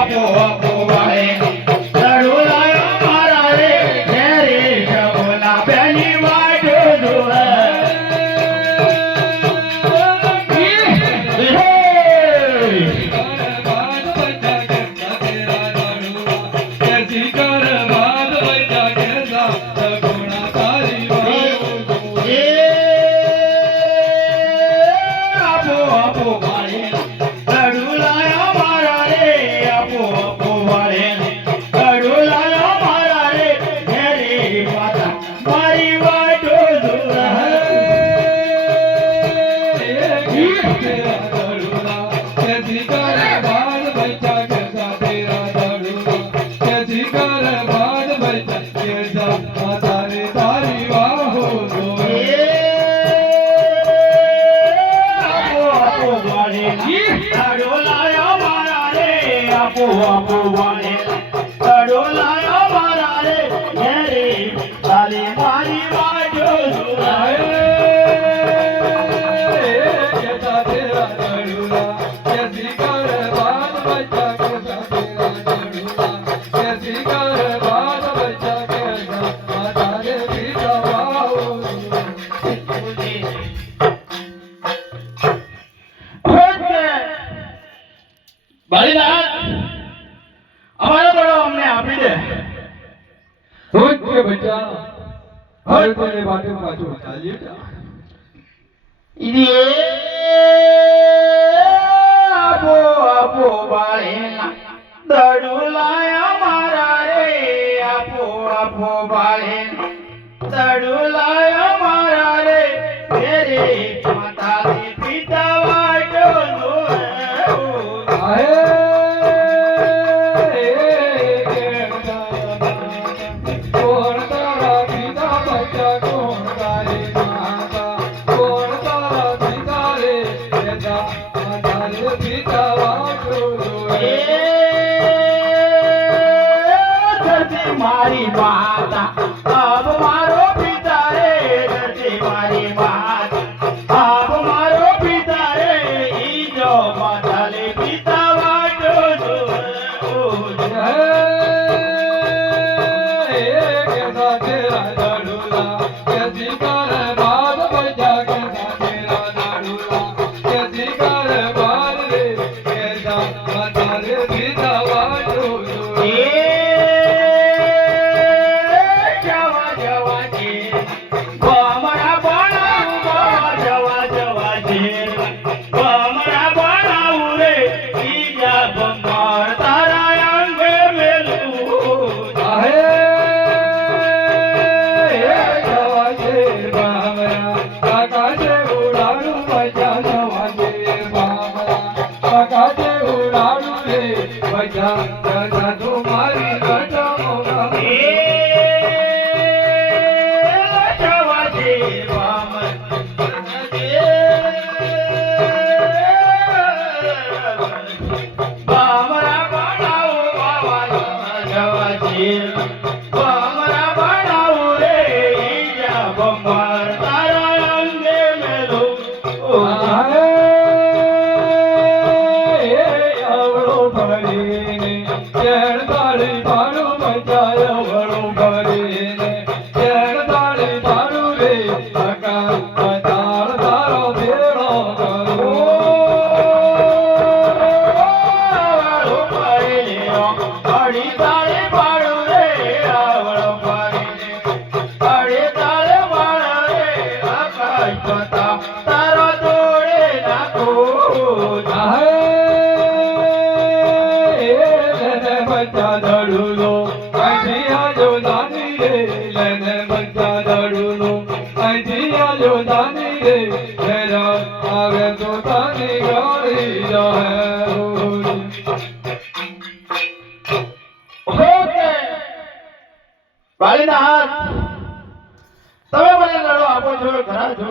આપો આપો વાળે દડું લાયો મારા રે ઘેરે શબોલા બેની વાટો જોવે આપો વાળે દડો લાયો મારા રે ઘેરે તાલી મારી વાજો સુરાય કેતા તેરા દડુલા કેસી કર બાદ બચ્ચા કેતા તેરા દડુલા કેસી કર બાદ બચ્ચા કેતા માતારે પીતા વાહો બાળીનાથ અમારો બડો અમને આપી દે રોજ કે બચ્ચા હર કોને બાટે પાછો ચાલીએ ઈદે આપો આપો બાળીના દડું લાયા મારા રે આપો આપો બાળીના દડું લાયા મારા રે ઘેરે માતાજી પિતા વાટો જોવે મારી માતા અબ મારો પિતા રે ધરતી મારી માતા અબ મારો પિતા રે ઈ જો માતા લે પિતા વાટો કેસા તેરા દડુલા કેસી કર બાદ બચ્ચા કેસા તેરા દડુલા કેસી કર બાદ રે કેસા માતારે પીતા વાટો બાળીનાથ તમે મને લડો આપો છો ખરા છો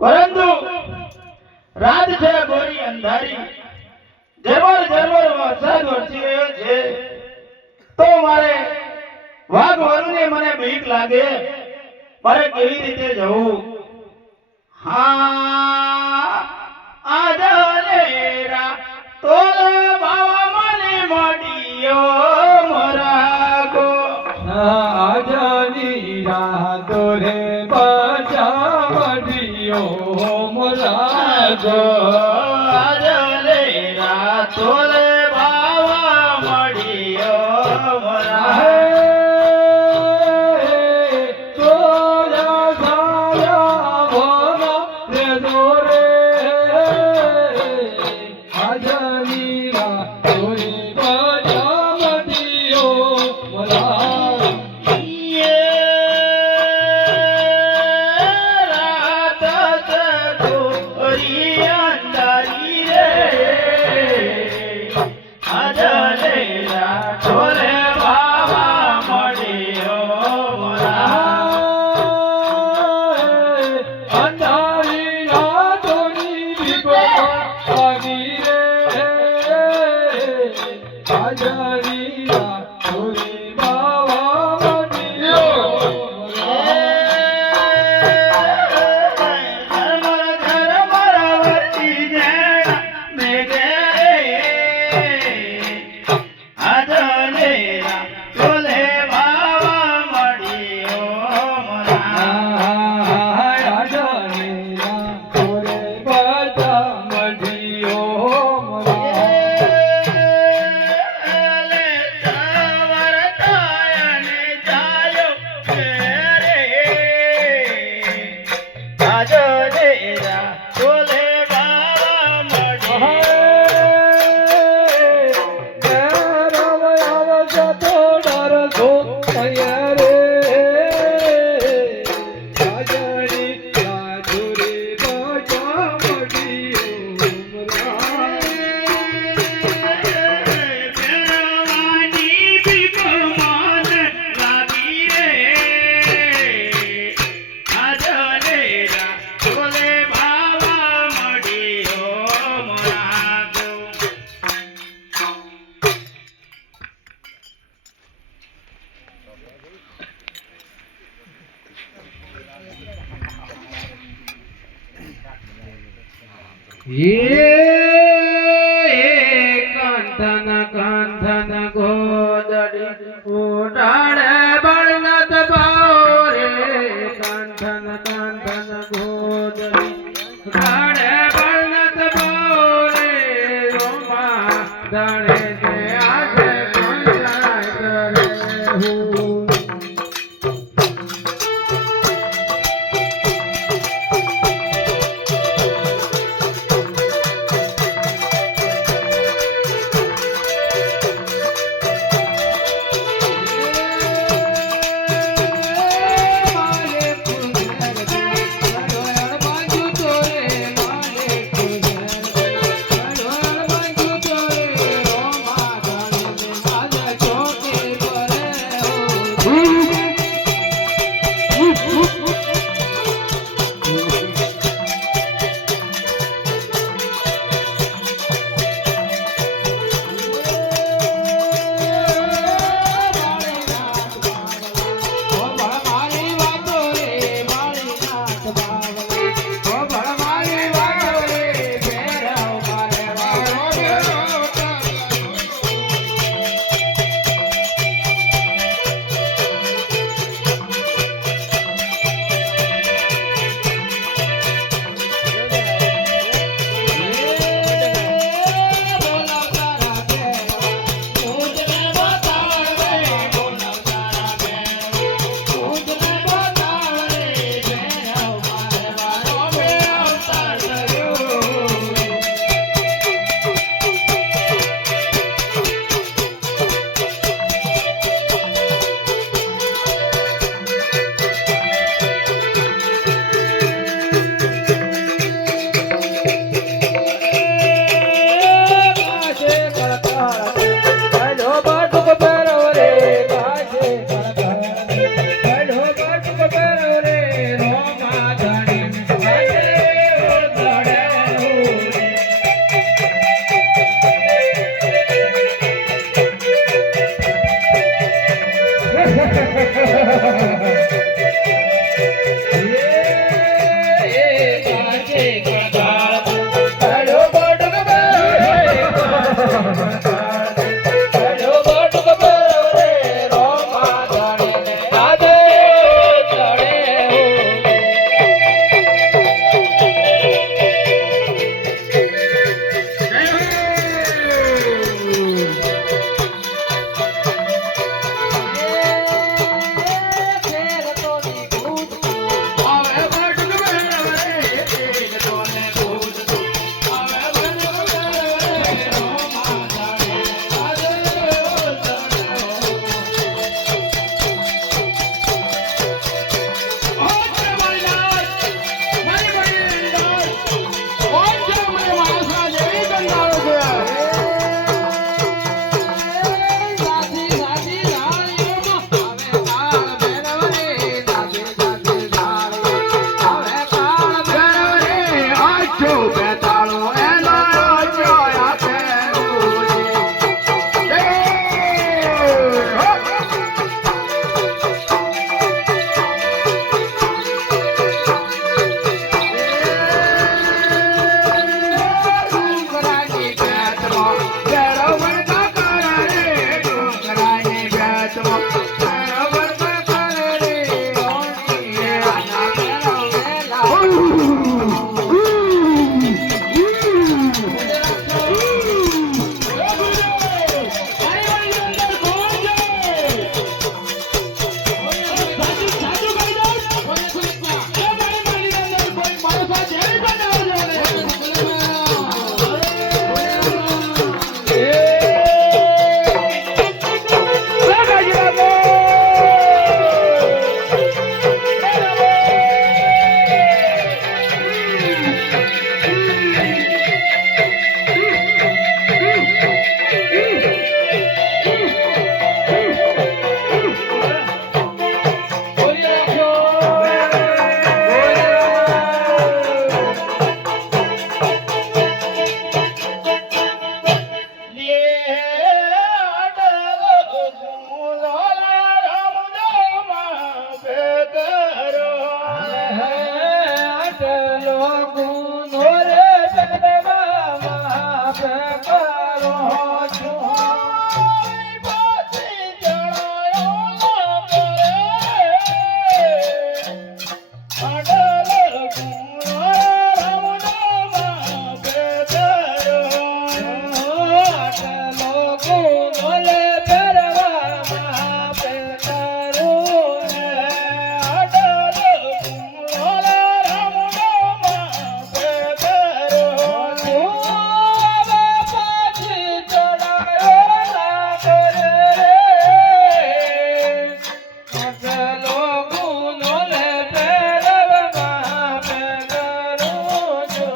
પરંતુ રાત છે ગોરી અંધારી ઝરમર ઝરમર વરસાદ વરસી રહ્યો છે તો મારે વાઘ વરુને મને બીક લાગે મારે કેવી રીતે જવું હા આજ લેરા તો બાવા મને તોલે ભાવા મળ્યો મોરા કાંધન કાંધન ગોદડી ઉડાડે બળનત ભાવ રે કાંધન કાંધન ગોદડી ઉડાડે બળનત ભાવ રે રોમા દાડે છે આજે કંટાળ કરે હું ગુનોલે પરવામાં પેતારું ને અડલ ગુનોલે રમણોમાં પેતારું હવે પાછી ચડાયો ના કરે અસલો ગુનોલે પરવામાં પેતારું જો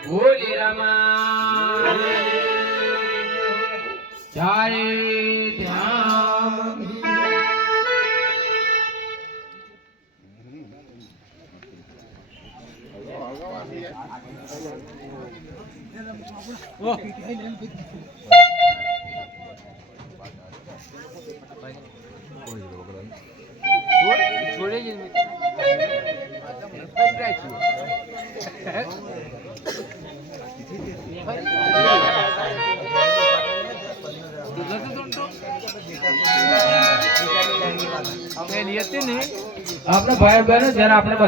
બોલી રમા જાય ધ્યાન આપણે ભાઈ બહેનો જયારે આપણે